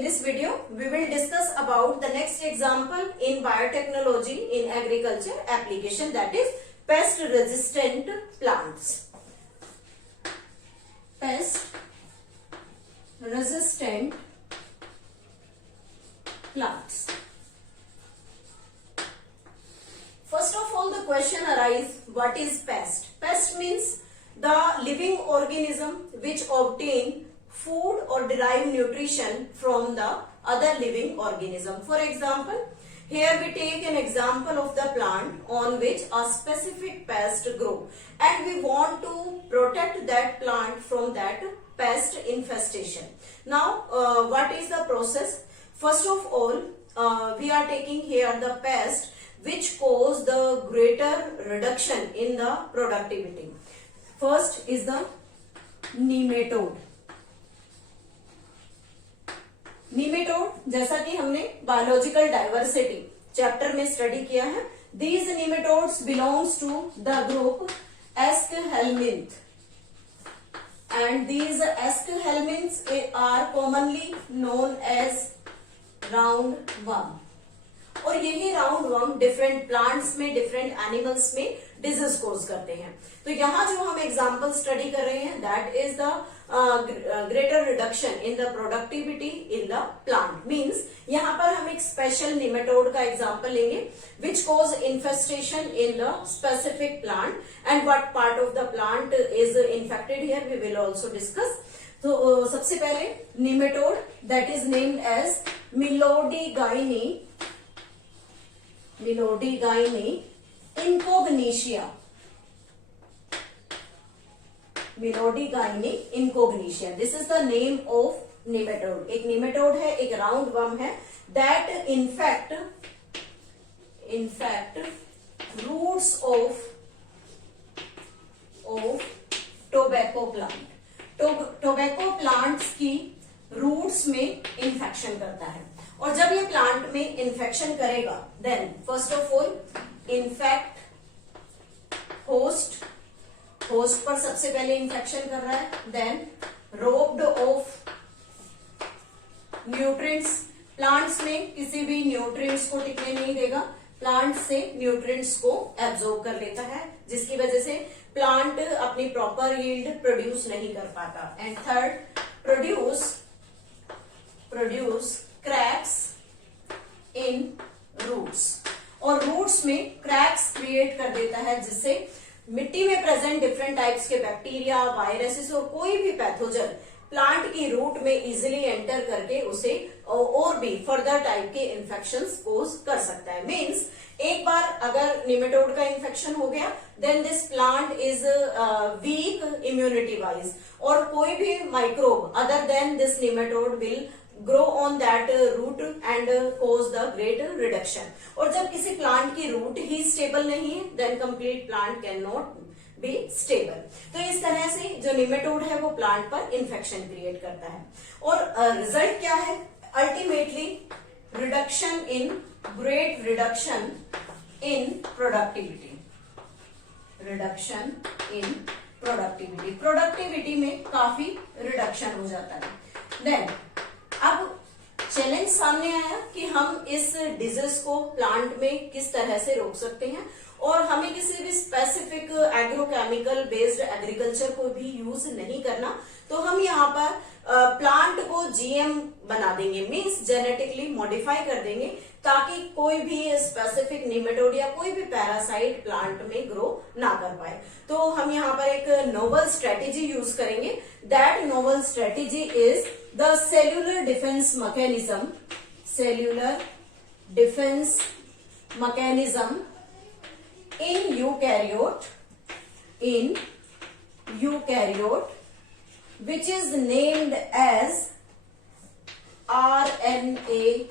In this video, we will discuss about the next example in biotechnology in agriculture application, that is pest resistant plants. Pest resistant plants. First of all, the question arises, what is pest? Pest means the living organism which obtain food or derive nutrition from the other living organism. For example, here we take an example of the plant on which a specific pest grow, and we want to protect that plant from that pest infestation. Now, what is the process? First of all, we are taking here the pest which cause the greater reduction in the productivity. First is the nematode. Nematode, जैसा कि हमने biological diversity chapter में study किया है, these nematodes belongs to the group Aschelminth, and these Aschelminths are commonly known as roundworm. और यही roundworm different plants में, different animals में डिजीज कोज करते हैं. तो यहाँ जो हम एग्जांपल स्टडी कर रहे हैं, that is the greater reduction in the productivity in the plant. Means यहाँ पर हम एक स्पेशल निमेटोड का एग्जांपल लेंगे which cause infestation in the specific plant, and what part of the plant is infected here we will also discuss. तो सबसे पहले nematode that is named as Meloidogyne incognita. Meloidogyne incognita, this is the name of nematode. एक nematode है, एक round worm है that infect roots of tobacco plant. Tobacco plants की roots में infection करता है, और जब ये प्लांट में इंफेक्शन करेगा, then first of all infect host पर सबसे पहले इंफेक्शन कर रहा है. Then robbed of nutrients, plants में किसी भी न्यूट्रिएंट्स को टिकने नहीं देगा, प्लांट से न्यूट्रिएंट्स को एब्जॉर्ब कर लेता है, जिसकी वजह से प्लांट अपनी प्रॉपर यील्ड प्रोड्यूस नहीं कर पाता. And third, produce cracks in roots, और रूट्स में क्रैक्स क्रिएट कर देता है, जिससे मिट्टी में प्रेजेंट डिफरेंट टाइप्स के बैक्टीरिया, वायरसेस और कोई भी पैथोजन प्लांट की रूट में इजिली एंटर करके उसे और भी फर्दर टाइप के इन्फेक्शंस कोज कर सकता है. मींस एक बार अगर निमेटोड का इन्फेक्शन हो गया, then this plant is weak immunity wise, और कोई भी microbe other than this nematode will grow on that root and cause the great reduction. और जब किसी प्लांट की रूट ही स्टेबल नहीं है, then complete plant cannot be stable. तो इस तरह से जो निमेटोड है वो प्लांट पर इंफेक्शन क्रिएट करता है, और रिजल्ट क्या है? Ultimately great reduction in productivity. Productivity में काफी रिडक्शन हो जाता है. देन अब चैलेंज सामने आया कि हम इस डिजीज को प्लांट में किस तरह से रोक सकते हैं, और हमें किसी भी स्पेसिफिक एग्रोकेमिकल बेस्ड एग्रीकल्चर को भी यूज नहीं करना. तो हम यहाँ पर प्लांट को जीएम बना देंगे, मींस जेनेटिकली मॉडिफाई कर देंगे, ताकि कोई भी स्पेसिफिक निमेटोड या कोई भी पैरासाइट प्लांट में ग्रो ना कर पाए. तो हम यहाँ पर एक नोवल स्ट्रेटेजी यूज करेंगे. That novel strategy is the cellular defence mechanism in eukaryote, which is named as RNAi.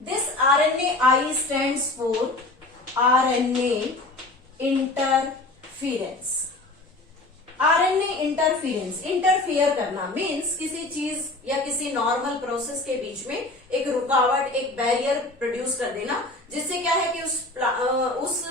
This RNAi stands for RNA interference. RNA interference, interfere करना मीन्स किसी चीज या किसी नॉर्मल प्रोसेस के बीच में एक रुकावट, एक बैरियर प्रोड्यूस कर देना, जिससे क्या है कि उस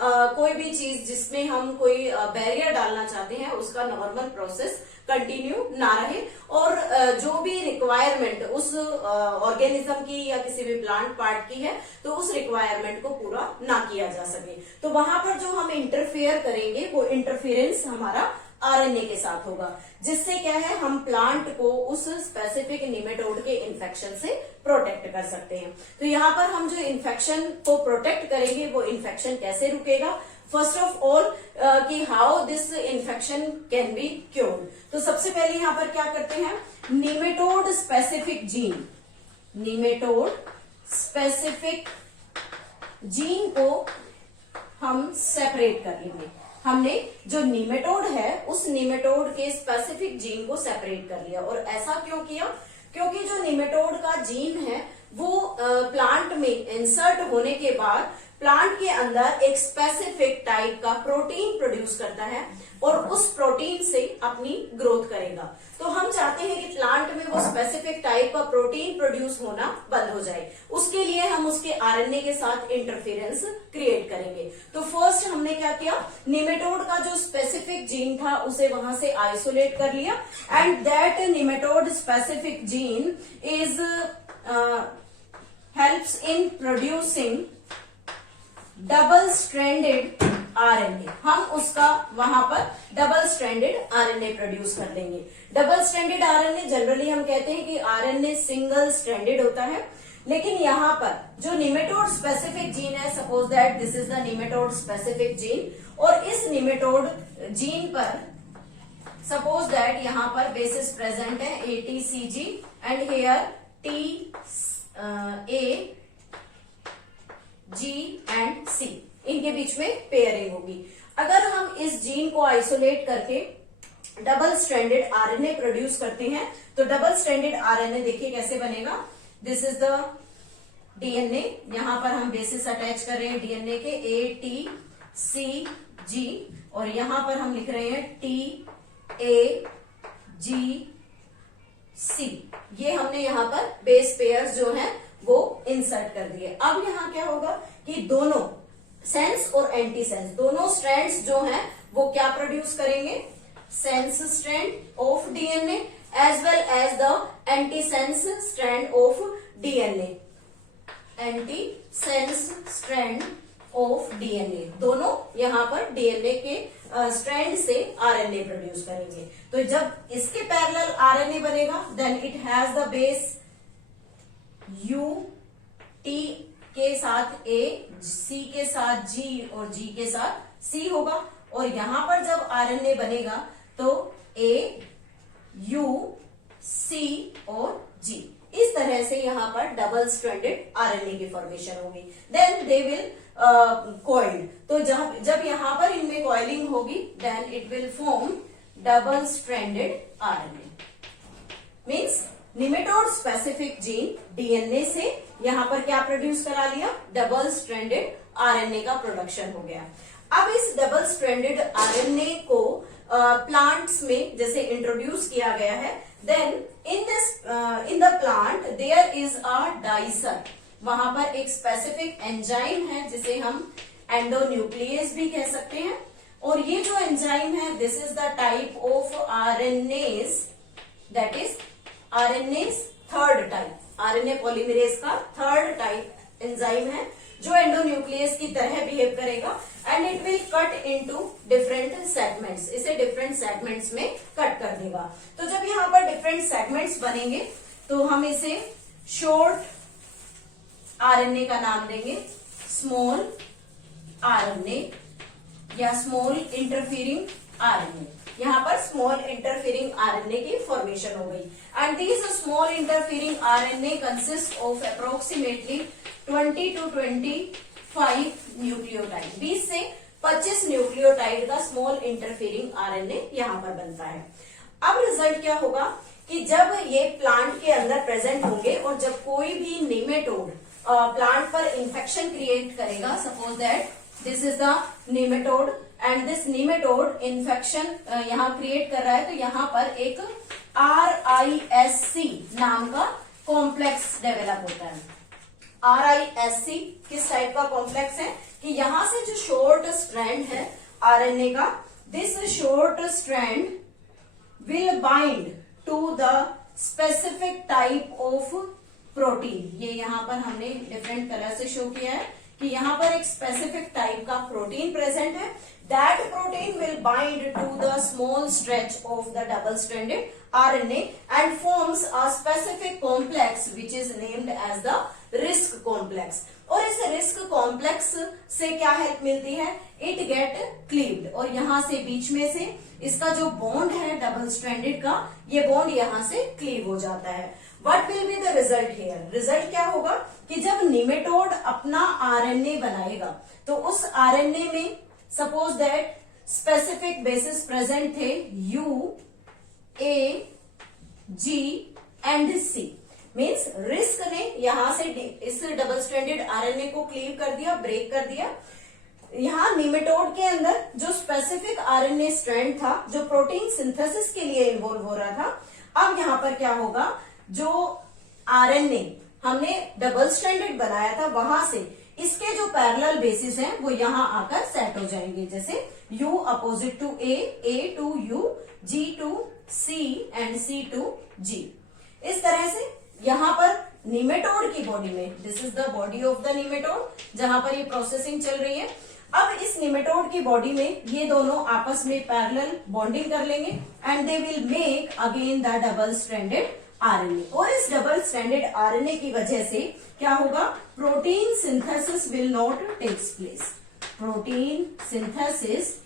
कोई भी चीज जिसमें हम कोई बैरियर डालना चाहते हैं उसका नॉर्मल प्रोसेस कंटिन्यू ना रहे, और जो भी रिक्वायरमेंट उस ऑर्गेनिज्म की या किसी भी प्लांट पार्ट की है तो उस रिक्वायरमेंट को पूरा ना किया जा सके। तो वहां पर जो हम इंटरफेयर करेंगे वो इंटरफेरेंस हमारा आरएनए के साथ होगा, जिससे क्या है हम प्लांट को उस स्पेसिफिक निमेटोड के इन्फेक्शन से प्रोटेक्ट कर सकते हैं। तो यहाँ पर हम जो इन्फेक्शन को प्रोटेक्ट करेंगे वो इन्फेक्शन कैसे रुकेगा, फर्स्ट ऑफ ऑल कि how this infection can be cured. तो सबसे पहले यहाँ पर क्या करते हैं, nematode specific gene, nematode specific gene को हम सेपरेट कर लेंगे। हमने जो निमेटोड है उस निमेटोड के स्पेसिफिक जीन को सेपरेट कर लिया। और ऐसा क्यों किया, क्योंकि जो निमेटोड का जीन है वो प्लांट में इंसर्ट होने के बाद प्लांट के अंदर एक स्पेसिफिक टाइप का प्रोटीन प्रोड्यूस करता है और उस प्रोटीन से अपनी ग्रोथ करेगा। तो हम चाहते हैं कि प्लांट में वो स्पेसिफिक टाइप का प्रोटीन प्रोड्यूस होना बंद हो जाए, उसके लिए हम उसके आरएनए के साथ इंटरफेरेंस क्रिएट करेंगे। तो फर्स्ट हमने क्या किया, निमेटोड का जो स्पेसिफिक जीन था उसे वहां से आइसोलेट कर लिया, and that nematode specific gene is helps in producing double stranded RNA. हम उसका वहां पर डबल स्ट्रैंडेड आरएनए प्रोड्यूस कर देंगे। डबल स्ट्रैंडेड आरएनए जनरली हम कहते हैं कि आरएनए सिंगल स्ट्रैंडेड होता है, लेकिन यहाँ पर जो निमेटोड स्पेसिफिक जीन है, suppose that this is the nematode specific gene, और इस निमेटोड जीन पर सपोज दैट यहाँ पर बेसिस प्रेजेंट है ATCG and here TA G and C, इनके बीच में पेयरिंग होगी। अगर हम इस जीन को आइसोलेट करके डबल स्ट्रैंडेड आरएनए प्रोड्यूस करते हैं तो डबल स्ट्रैंडेड आरएनए देखिए कैसे बनेगा, दिस इज द डीएनए, यहां पर हम बेसिस अटैच कर रहे हैं डीएनए के ATCG, और यहां पर हम लिख रहे हैं TAGC। ये हमने यहां पर बेस पेयर्स जो हैं वो इंसर्ट कर दिए। अब यहाँ क्या होगा कि दोनों सेंस और एंटी सेंस दोनों स्ट्रैंड्स जो हैं वो क्या प्रोड्यूस करेंगे, sense strand of DNA as well as the anti sense strand of DNA, anti sense strand of DNA, दोनों यहाँ पर डीएनए के स्ट्रैंड से आरएनए प्रोड्यूस करेंगे। तो जब इसके पैरेलल आरएनए बनेगा then it has the base U, T के साथ A, C के साथ G और G के साथ C होगा, और यहां पर जब आरएनए बनेगा तो A, U, C और G, इस तरह से यहां पर डबल स्ट्रैंडेड आरएनए की फॉर्मेशन होगी। देन दे विल कॉइल्ड, तो जब यहां पर इनमें कॉइलिंग होगी then it will form double stranded RNA. Means nematode specific gene DNA से यहां पर क्या प्रोड्यूस करा लिया, डबल स्ट्रैंडेड आरएनए का प्रोडक्शन हो गया। अब इस डबल स्ट्रैंडेड आरएनए को प्लांट्स में जैसे इंट्रोड्यूस किया गया है, then in the plant there is a dicer, वहां पर एक स्पेसिफिक एंजाइम है जिसे हम एंडोन्यूक्लियस भी कह सकते हैं, और ये जो एंजाइम है this is the type of RNase, that is RNase third type, RNA polymerase का थर्ड टाइप एंजाइम है जो एंडोन्यूक्लियस की तरह बिहेव करेगा, and it will cut into different segments, इसे डिफरेंट सेगमेंट्स में कट कर देगा। तो जब यहाँ पर डिफरेंट सेगमेंट्स बनेंगे तो हम इसे शॉर्ट आरएनए का नाम देंगे, स्मॉल आरएनए या स्मॉल इंटरफीरिंग आरएनए। यहाँ पर स्मॉल इंटरफीरिंग आरएनए की फॉर्मेशन हो गई, and this small interfering RNA consist of approximately 20 to 25 nucleotide, 20 से 25 न्यूक्लियोटाइड का स्मॉल इंटरफीरिंग आरएनए यहाँ पर बनता है। अब रिजल्ट क्या होगा कि जब ये प्लांट के अंदर प्रेजेंट होंगे और जब कोई भी निमेटोड प्लांट पर इंफेक्शन क्रिएट करेगा, suppose that this is the nematode and this nematode infection यहाँ क्रिएट कर रहा है, तो यहाँ पर एक RISC नाम का कॉम्प्लेक्स डेवलप होता है। RISC किस टाइप का कॉम्प्लेक्स है कि यहां से जो शॉर्ट स्ट्रैंड है आरएनए का, this short strand will bind to the specific type of protein. ये यहां पर हमने डिफरेंट कलर से शो किया है कि यहां पर एक स्पेसिफिक टाइप का प्रोटीन प्रेजेंट है। That protein will bind to the small stretch of the double stranded RNA and forms a specific complex which is named as the RISC complex। और इस रिस्क कॉम्प्लेक्स से क्या help मिलती है, it get cleaved, और यहां से बीच में से इसका जो बॉन्ड है डबल स्ट्रैंडेड का, ये बॉन्ड यहां से क्लीव हो जाता है। What will be the result here, result क्या होगा कि जब निमेटोड अपना आरएनए बनाएगा तो उस आरएनए में suppose that specific basis present थे U, A, G and C। Means risk ने यहां से इस डबल स्ट्रैंडेड आरएनए को क्लीव कर दिया, ब्रेक कर दिया। यहां निमेटोड के अंदर जो स्पेसिफिक आरएनए स्ट्रैंड था जो प्रोटीन सिंथेसिस के लिए इन्वॉल्व हो रहा था, अब यहां पर क्या होगा, जो आरएनए हमने डबल स्ट्रैंडेड बनाया था वहां से इसके जो पैरेलल बेसिस हैं वो यहां आकर सेट हो जाएंगे, जैसे U opposite to A to U, G to C and C to G। इस तरह से यहां पर निमेटोड की बॉडी में, this is the body of the nematode जहां पर ये प्रोसेसिंग चल रही है। अब इस निमेटोड की बॉडी में ये दोनों आपस में पैरेलल बॉन्डिंग कर लेंगे and they will make again the double stranded RNA. और इस डबल स्ट्रैंडेड आरएनए की वजह से क्या होगा, protein synthesis will not takes place, protein synthesis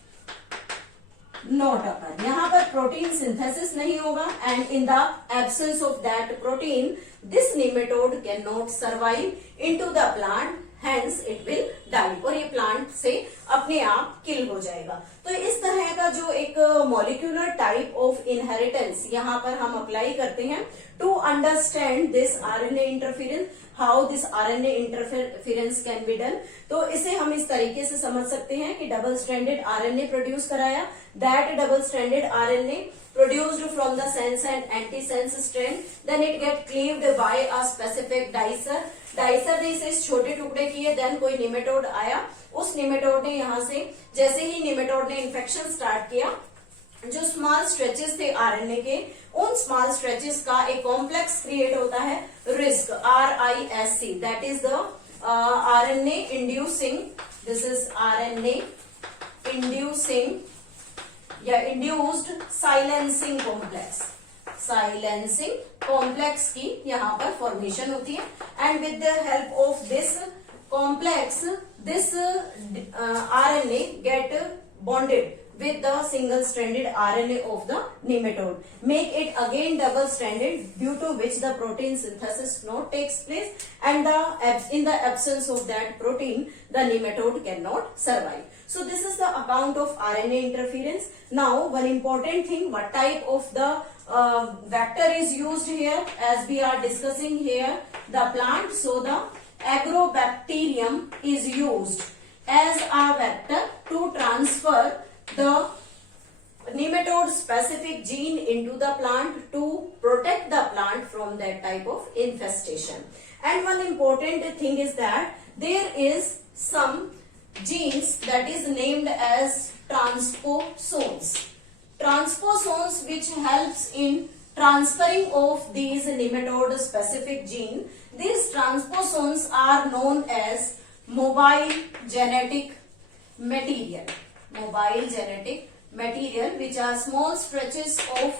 not occur, यहां पर प्रोटीन सिंथेसिस नहीं होगा and in the absence of that protein this nematode can not survive into the plant, hence it will die, और ये plant से अपने आप किल हो जाएगा। तो इस तरह का जो एक मॉलिक्यूलर टाइप ऑफ इनहेरिटेंस यहां पर हम अप्लाई करते हैं to understand this RNA interference, how this RNA interference can be done. तो इसे हम इस तरीके से समझ सकते हैं कि डबल स्ट्रैंडेड आरएनए प्रोड्यूस कराया, that double stranded RNA produced from the sense and antisense strand, then it get cleaved by a specific dicer। Dicer ने इसे छोटे टुकड़े किए, देन कोई निमेटोड आया, उस निमेटोड ने यहां से जैसे ही निमेटोड ने इन्फेक्शन स्टार्ट किया, जो स्मॉल स्ट्रेचेस थे आरएनए के, उन स्मॉल स्ट्रेचेस का एक कॉम्प्लेक्स क्रिएट होता है risk, RISC, that is the RNA inducing, this is RNA inducing या induced silencing complex, silencing complex की यहां पर फॉर्मेशन होती है and with the help of this complex this RNA gate bonded with the single stranded RNA of the nematode, make it again double stranded, due to which the protein synthesis not takes place and in the absence of that protein the nematode cannot survive. So this is the account of RNA interference. Now one important thing, what type of the vector is used here, as we are discussing here the plant, so the agrobacterium is used as a vector to transfer the nematode specific gene into the plant to protect the plant from that type of infestation. And one important thing is that there is some genes that is named as transposons. Transposons which helps in transferring of these nematode specific gene. These transposons are known as mobile genetic material. Mobile genetic material, which are small stretches of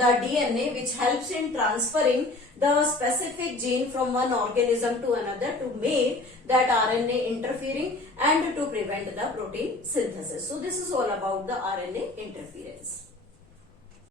the DNA which helps in transferring the specific gene from one organism to another to make that RNA interfering and to prevent the protein synthesis. So this is all about the RNA interference.